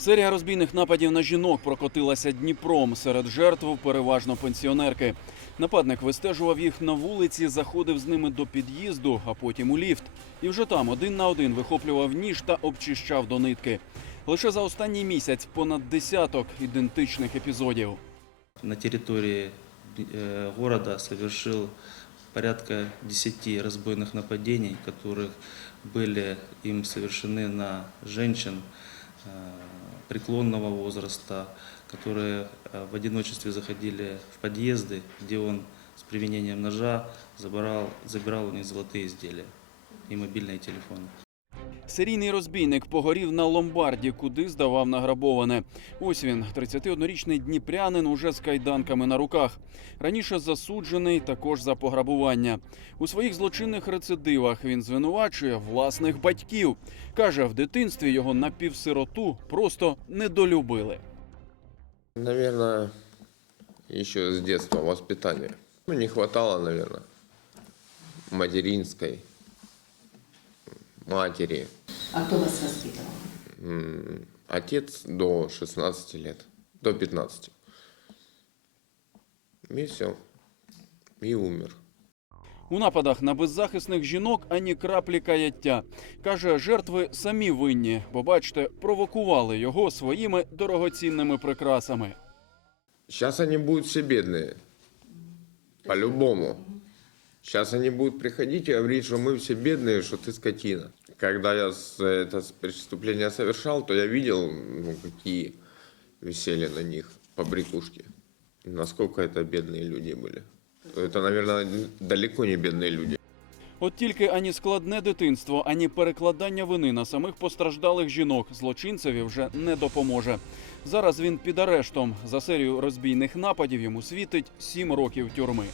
Серія розбійних нападів на жінок прокотилася Дніпром. Серед жертв переважно пенсіонерки. Нападник вистежував їх на вулиці, заходив з ними до під'їзду, а потім у ліфт. І вже там один на один вихоплював ніж та обчищав до нитки. Лише за останній місяць понад десяток ідентичних епізодів. На территории э, города совершил порядка 10 разбойных нападений, которые были им совершены на женщин э, преклонного возраста, которые э, в одиночестве заходили в подъезды, где он с применением ножа забирал, забирал у них золотые изделия и мобильные телефоны. Серійний розбійник погорів на ломбарді, куди здавав награбоване. Ось він, 31-річний дніпрянин, уже з кайданками на руках. Раніше засуджений також за пограбування. У своїх злочинних рецидивах він звинувачує власних батьків. каже, в дитинстві його напівсироту просто недолюбили. Наверное, еще с детства воспитания. Ну, не хватало, наверное, материнской, матери. А кто вас воспитывал? М, Отец до 16 лет, до 15. И все. И умер. У нападах на беззахисних жінок ані краплі каяття. Каже, жертви самі винні, бо бачите, провокували його своїми дорогоцінними прикрасами. Сейчас они будут все бедные. По-любому. Сейчас они будут приходить и говорить, что мы все бедные, что ты скотина. Когда я с- это преступление совершал, то я видел, ну, какие висели на них побрякушки. Насколько это бедные люди были. Это, наверное, далеко не бедные люди. От тільки ані складне дитинство, ані перекладання вини на самих постраждалих жінок злочинцеві вже не допоможе. Зараз він під арештом за серію розбійних нападів йому світить сім років тюрми.